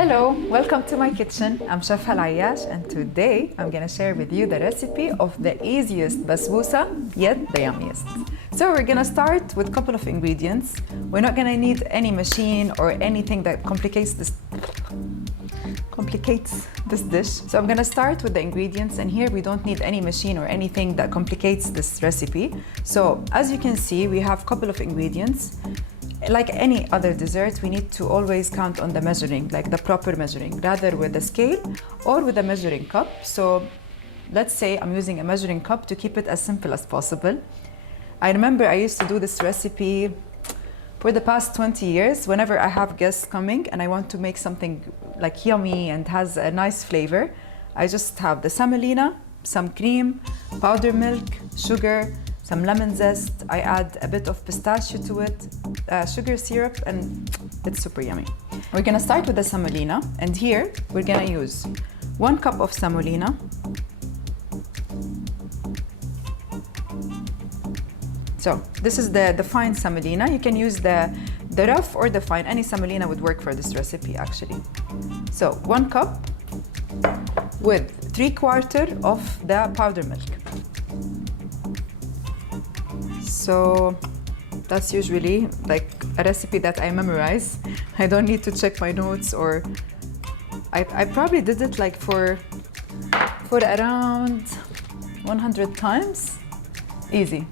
Hello, welcome to my kitchen. I'm Chef Halayash, and today I'm gonna share with you the recipe of the easiest basbousa, yet the yummiest. So we're gonna start with a couple of ingredients. We're not gonna need any machine or anything that complicates this dish. So I'm gonna start with the ingredients, and here we don't need any machine or anything that complicates this recipe. So as you can see, we have a couple of ingredients. Like any other dessert, we need to always count on the measuring, like the proper measuring, rather with a scale or with a measuring cup. So let's say I'm using a measuring cup to keep it as simple as possible. I remember I used to do this recipe for the past 20 years. Whenever I have guests coming and I want to make something like yummy and has a nice flavor, I just have the semolina, some cream, powdered milk, sugar, some lemon zest. I add a bit of pistachio to it, sugar syrup, and it's super yummy. We're gonna start with the semolina, and here we're gonna use 1 cup of semolina, so this is the fine semolina. You can use the rough or the fine. Any semolina would work for this recipe actually. So 1 cup with 3/4 of the powdered milk. So that's usually like a recipe that I memorize. I don't need to check my notes, or I probably did it like for around 100 times, easy.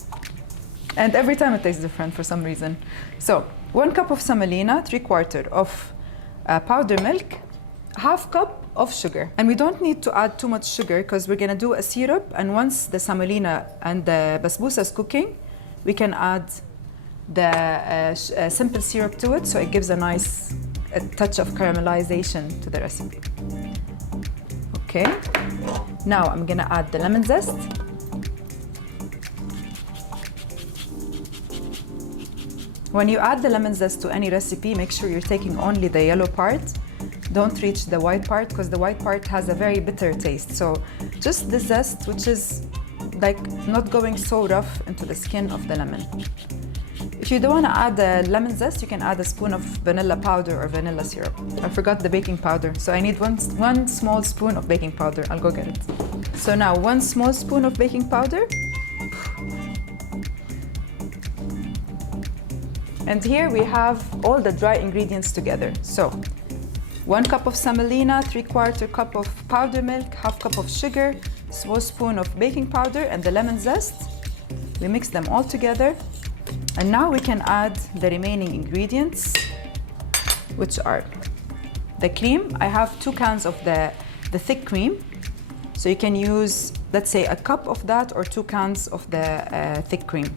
And every time it tastes different for some reason. So 1 cup of semolina, 3/4 of powdered milk, 1/2 cup of sugar. And we don't need to add too much sugar because we're gonna do a syrup, and once the semolina and the basbousa is cooking, we can add the simple syrup to it, so it gives a nice touch of caramelization to the recipe. Okay, now I'm gonna add the lemon zest. When you add the lemon zest to any recipe, make sure you're taking only the yellow part. Don't reach the white part, because the white part has a very bitter taste. So just the zest, which is like not going so rough into the skin of the lemon. If you don't want to add the lemon zest, you can add a spoon of vanilla powder or vanilla syrup. I forgot the baking powder, so I need one small spoon of baking powder. I'll go get it. So now 1 small spoon of baking powder. And here we have all the dry ingredients together. So 1 cup of semolina, 3/4 cup of powdered milk, 1/2 cup of sugar, small spoon of baking powder, and the lemon zest. We mix them all together. And now we can add the remaining ingredients, which are the cream. I have 2 cans of the thick cream. So you can use, let's say, a cup of that or 2 cans of the thick cream.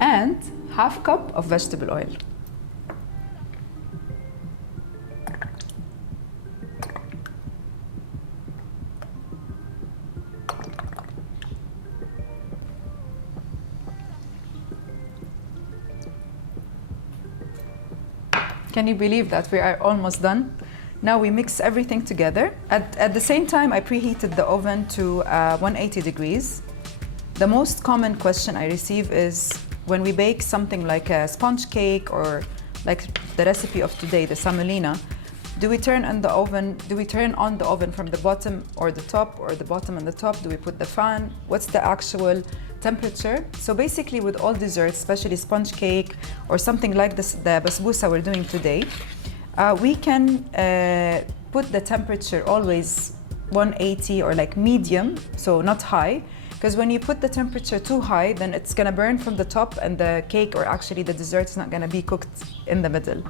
And 1/2 cup of vegetable oil. Can you believe that we are almost done? Now we mix everything together. At the same time, I preheated the oven to 180 degrees. The most common question I receive is, when we bake something like a sponge cake or like the recipe of today, the semolina, do we turn on the oven from the bottom or the top, or the bottom and the top? Do we put the fan? What's the actual temperature? So basically with all desserts, especially sponge cake or something like this, the basbousa we're doing today, we can put the temperature always 180 or like medium, so not high. Because when you put the temperature too high, then it's gonna burn from the top, and the cake, or actually the dessert, is not gonna be cooked in the middle.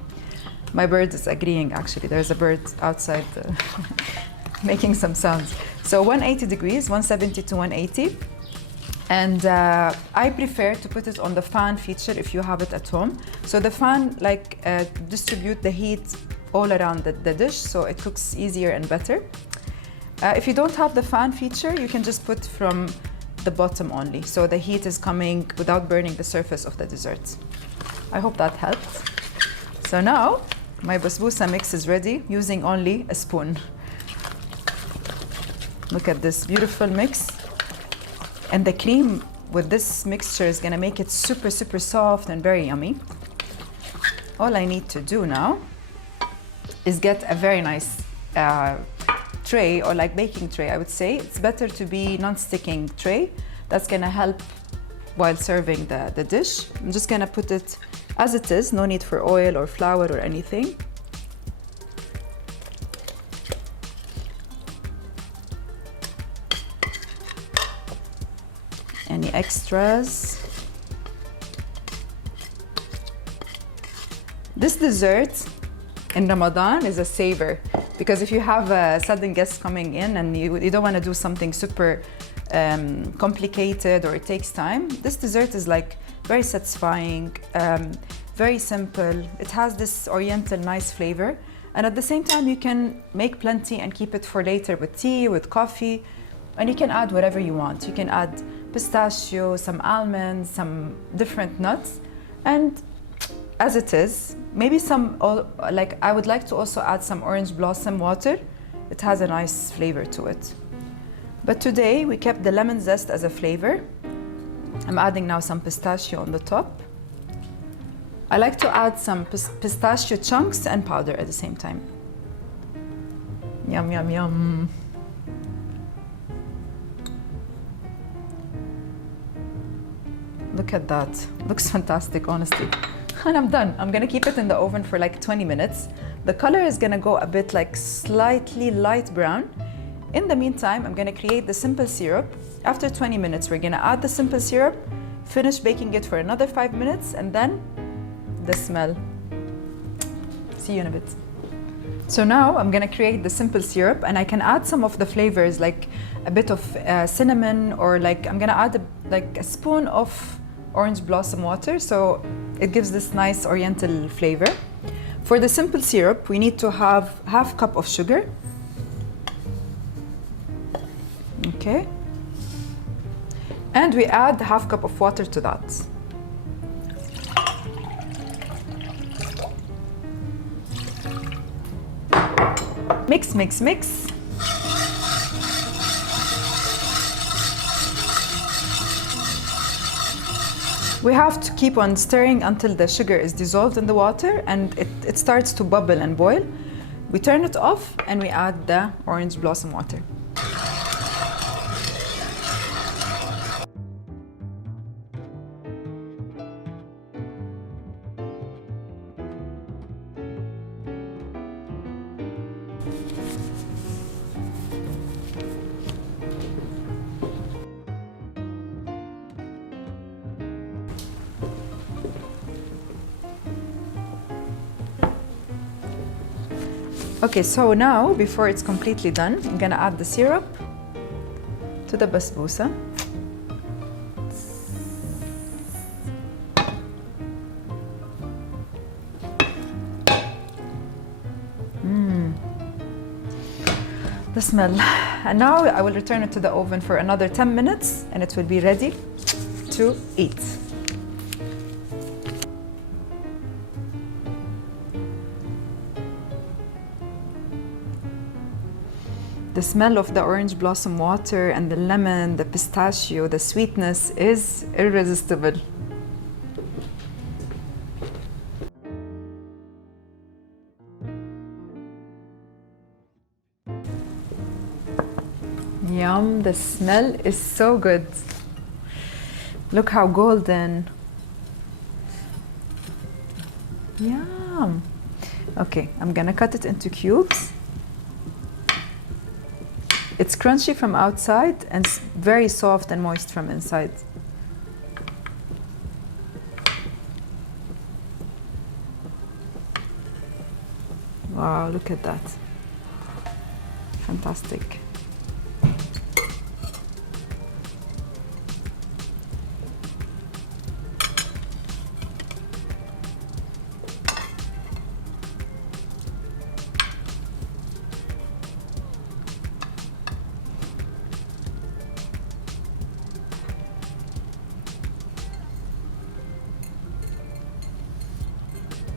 My bird is agreeing, actually. There's a bird outside making some sounds. So 180 degrees, 170 to 180. And I prefer to put it on the fan feature if you have it at home. So the fan distribute the heat all around the dish, so it cooks easier and better. If you don't have the fan feature, you can just put from the bottom only, so the heat is coming without burning the surface of the dessert. I hope that helped. So now my basbousa mix is ready, using only a spoon. Look at this beautiful mix. And the cream with this mixture is gonna make it super, super soft and very yummy. All I need to do now is get a very nice tray, or like baking tray, I would say. It's better to be non-sticking tray. That's gonna help while serving the dish. I'm just gonna put it as it is, no need for oil or flour or anything. Any extras? This dessert in Ramadan is a saver, because if you have a sudden guest coming in and you don't want to do something super complicated or it takes time, this dessert is like very satisfying, very simple. It has this oriental nice flavor, and at the same time you can make plenty and keep it for later with tea, with coffee, and you can add whatever you want. You can add pistachio, some almonds, some different nuts, and as it is, maybe some, like I would like to also add some orange blossom water. It has a nice flavor to it. But today we kept the lemon zest as a flavor. I'm adding now some pistachio on the top. I like to add some pistachio chunks and powder at the same time. Yum, yum, yum. Look at that. Looks fantastic, honestly. And I'm done. I'm gonna keep it in the oven for like 20 minutes. The color is gonna go a bit like slightly light brown. In the meantime, I'm gonna create the simple syrup. After 20 minutes, we're gonna add the simple syrup, finish baking it for another 5 minutes, and then the smell. See you in a bit. So now I'm gonna create the simple syrup, and I can add some of the flavors, like a bit of cinnamon, or like I'm gonna add like a spoon of orange blossom water, so it gives this nice oriental flavor. For the simple syrup, we need to have half cup of sugar. Okay. And we add half cup of water to that. Mix, mix, mix. We have to keep on stirring until the sugar is dissolved in the water and it starts to bubble and boil. We turn it off and we add the orange blossom water. Okay, so now, before it's completely done, I'm gonna add the syrup to the basbosa. The smell. And now I will return it to the oven for another 10 minutes and it will be ready to eat. The smell of the orange blossom water and the lemon, the pistachio, the sweetness is irresistible. Yum, the smell is so good. Look how golden. Yum. Okay, I'm gonna cut it into cubes. It's crunchy from outside and very soft and moist from inside. Wow, look at that. Fantastic.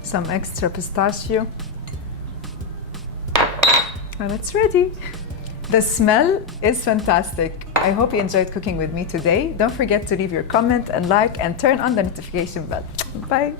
Some extra pistachio, and it's ready. The smell is fantastic. I hope you enjoyed cooking with me today. Don't forget to leave your comment and like and turn on the notification bell. Bye.